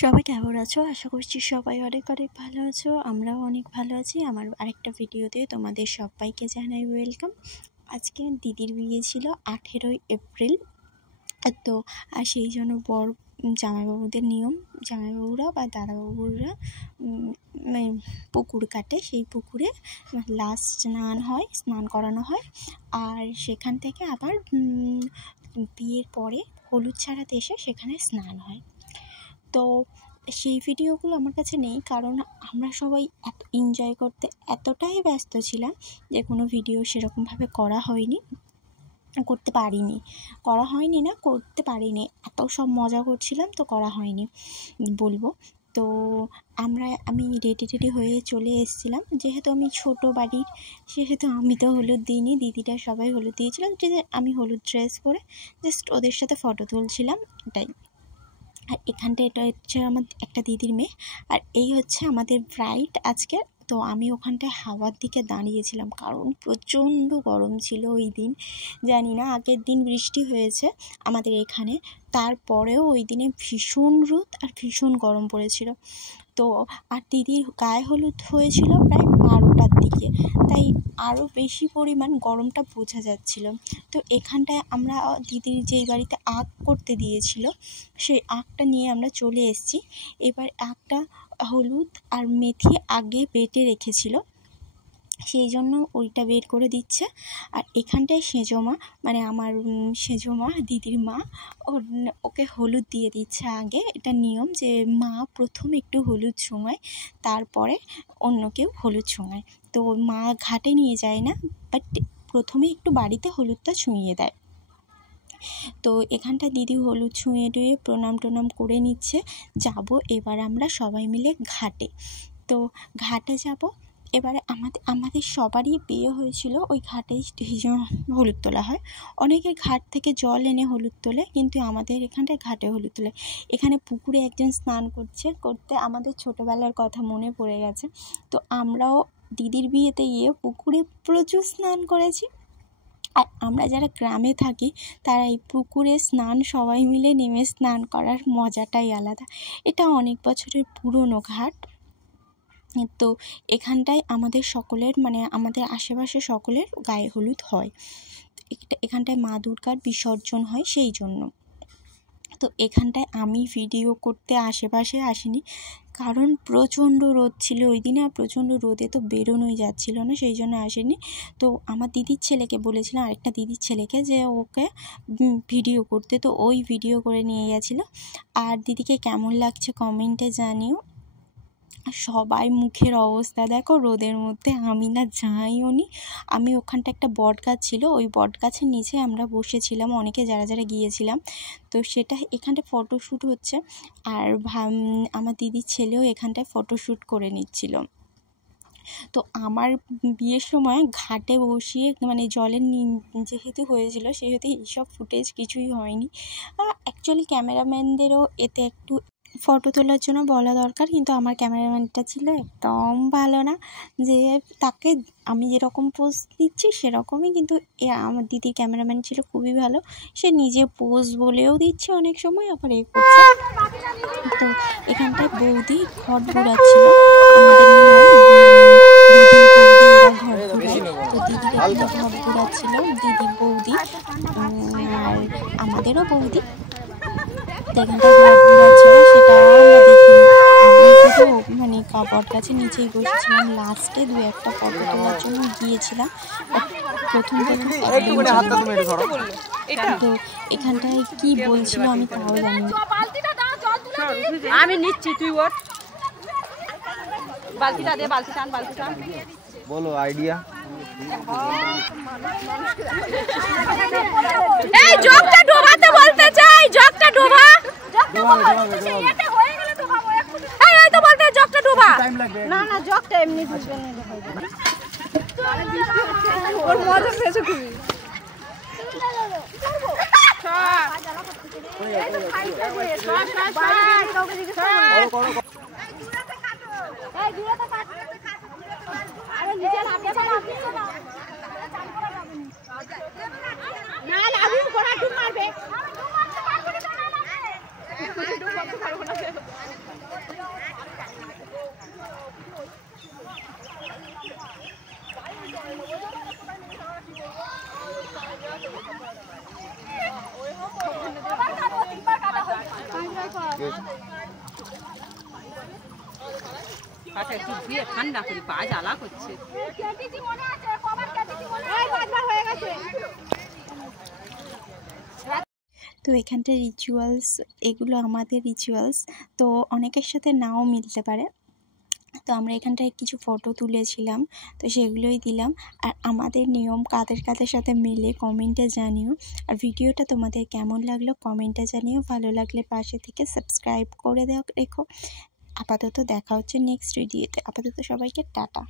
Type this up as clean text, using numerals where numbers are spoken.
সবাই কেমন আছো? আশা করছি সবাই অনেক অনেক ভালো আছো। আমরাও অনেক ভালো আছি। আমার আরেকটা ভিডিওতে তোমাদের সবাইকে জানাই ওয়েলকাম। আজকে দিদির বিয়ে ছিল 18ই এপ্রিল। তো আর সেই জন্য জামাইবাবুদের নিয়ম, জামাইবাবুরা বা দাদাবাবুরা পুকুর কাটে। সেই পুকুরে লাস্ট স্নান করানো হয়। আর সেখান থেকে আবার বিয়ের পরে হলুদ ছাড়াতে এসে সেখানে স্নান হয়। তো সেই ভিডিওগুলো আমার কাছে নেই, কারণ আমরা সবাই এত এনজয় করতে এতটাই ব্যস্ত ছিলাম যে কোনো ভিডিও সেরকমভাবে করতে পারিনি। এত সব মজা করছিলাম, তো করা হয়নি বলবো। তো আমি রেডি হয়ে চলে এসেছিলাম, যেহেতু আমি ছোটো বাড়ির, সেহেতু আমি তো হলুদ দিইনি, দিদিরা সবাই হলুদ দিয়েছিলাম। যে আমি হলুদ ড্রেস পরে জাস্ট ওদের সাথে ফটো তুলছিলাম, এটাই। আর এখানটা এটা হচ্ছে আমার একটা দিদির মেয়ে, আর এই হচ্ছে আমাদের ব্রাইড আজকে। তো আমি ওখানটায় হাওয়ার দিকে দাঁড়িয়েছিলাম, কারণ প্রচণ্ড গরম ছিল ওই দিন। জানি না, আগের দিন বৃষ্টি হয়েছে আমাদের এখানে, তারপরেও ওই দিনে ভীষণ রোদ আর ভীষণ গরম পড়েছিল। তো আর দিদির গায়ে হলুদ হয়েছিল প্রায় 12টার দিকে, তাই আরও বেশি পরিমাণ গরমটা বোঝা যাচ্ছিল। তো এখানটায় আমরা দিদির যেই বাড়িতে আগ করতে দিয়েছিল, সেই আগটা নিয়ে আমরা চলে এসেছি। এবার আগটা হলুদ আর মেথি আগে বেটে রেখেছিল, সেই জন্য ওইটা বের করে দিচ্ছে। আর এখানটায় সেজমা, মানে আমার সেজমা দিদির মা, ওকে হলুদ দিয়ে দিচ্ছে আগে। এটা নিয়ম যে মা প্রথম একটু হলুদ ছোঁয়ায়, তারপরে অন্য কেউ হলুদ ছোঁয়ায়। তো মা ঘাটে নিয়ে যায় না, বাট প্রথমে একটু বাড়িতে হলুদটা ছুঁয়ে দেয়। তো এখানটা দিদি হলুদ ছুঁয়ে টুয়ে প্রণাম করে নিচ্ছে। যাব এবার আমরা সবাই মিলে ঘাটে। তো ঘাটে যাব এবারে। আমাদের সবারই বিয়ে হয়েছিল ওই ঘাটেই হলুদ তোলা হয়। অনেকে ঘাট থেকে জল এনে হলুদ তোলে, কিন্তু আমাদের এখানটায় ঘাটে হলুদ তোলে। এখানে পুকুরে একজন স্নান করতে আমাদের ছোটোবেলার কথা মনে পড়ে গেছে। তো আমরাও দিদির বিয়েতে গিয়ে পুকুরে প্রচুর স্নান করেছি। আর আমরা যারা গ্রামে থাকি তারা এই পুকুরে সবাই মিলে নেমে স্নান করার মজাটাই আলাদা। এটা অনেক বছরের পুরনো ঘাট। তো এখানটায় আমাদের সকলের, মানে আমাদের আশেপাশে সকলের গায়ে হলুদ হয়। এখানটায় মা দুর্গার বিসর্জন হয়, সেই জন্য। তো এখানটায় আমি ভিডিও করতে আশেপাশে আসিনি, কারণ প্রচণ্ড রোদ ছিল ওই দিনে, আর প্রচণ্ড রোদে তো বেরোনোই যাচ্ছিল না, সেই জন্য আসিনি। তো আমার দিদির ছেলেকে বলেছিলাম, আরেকটা দিদির ছেলেকে, যে ওকে ভিডিও করতে, তো ওই ভিডিও করে নিয়ে গেছিলো। আর দিদিকে কেমন লাগছে কমেন্টে জানিও। সবাই মুখের অবস্থা দেখো রোদের মধ্যে। আমি না যাইও নি, আমি ওখানটা একটা বট গাছ ছিল, ওই বট গাছের নিচে আমরা বসেছিলাম অনেকে যারা গিয়েছিলাম। তো সেটা এখানটায় ফটোশ্যুট হচ্ছে, আর আমার দিদির ছেলেও এখানটায় ফটোশ্যুট করে নিচ্ছিল। তো আমার বিয়ের সময় ঘাটে বসিয়ে, মানে জলের যেহেতু হয়েছিল, সেহেতু এইসব ফুটেজ কিছুই হয়নি। অ্যাকচুয়ালি ক্যামেরাম্যানদেরও এতে একটু ফটো তোলার জন্য বলা দরকার, কিন্তু আমার ক্যামেরাম্যানটা ছিল একদম ভালো না, যে তাকে আমি যেরকম পোজ দিচ্ছি সেরকমই, কিন্তু আমার দিদির ক্যামেরাম্যান ছিল খুবই ভালো। সে নিজে পোজ বলেও দিচ্ছে অনেক সময়, আবার এ করছে। তো এখানটায় বৌদি ঘট ঘোরাচ্ছিল, আমাদের ঘট ঘোরাচ্ছিল দিদি বৌদি, আর আমাদেরও বৌদি। এখানটা ঘট ঘোরাচ্ছিল, সেটা আমরা দেখিনি। আমি শুধু মানে বট গাছের নিচেই বসেছিলাম, লাস্টে 2-1টা ফটো তোলার জন্য গিয়েছিলাম। প্রথম তো এখানটায় কি বলছিল আমি তাও জানি না। আমি নিচ্ছি, তুই ওর বালতিটা দে, বালতি টান। বলো আইডিয়া। এই জগটা ডোবাতে বলতে চাই, জগটা ডোবা। এটা হয়ে গেলে তো খাবো একটু। এই তো বলতে জগটা ডোবা। না জগটা এমনি ডুববে না, হয়ে যাবে। ওর মজা পেয়েছে খুবই। আচ্ছা একটু দিয়ে ঠান্ডা করি, পা জ্বালা করছে। তো এখানটার রিচুয়ালস, এগুলো আমাদের রিচুয়ালস, তো অনেকের সাথে নাও মিলতে পারে। তো আমরা এখানটায় কিছু ফটো তুলেছিলাম, তো সেগুলোই দিলাম। আর আমাদের নিয়ম কাদের কাদের সাথে মিলে কমেন্টে জানিও। আর ভিডিওটা তোমাদের কেমন লাগলো কমেন্টে জানিও। ভালো লাগলে পাশে থেকে সাবস্ক্রাইব করে রেখো। আপাতত দেখা হচ্ছে নেক্সট ভিডিওতে। আপাতত সবাইকে টাটা।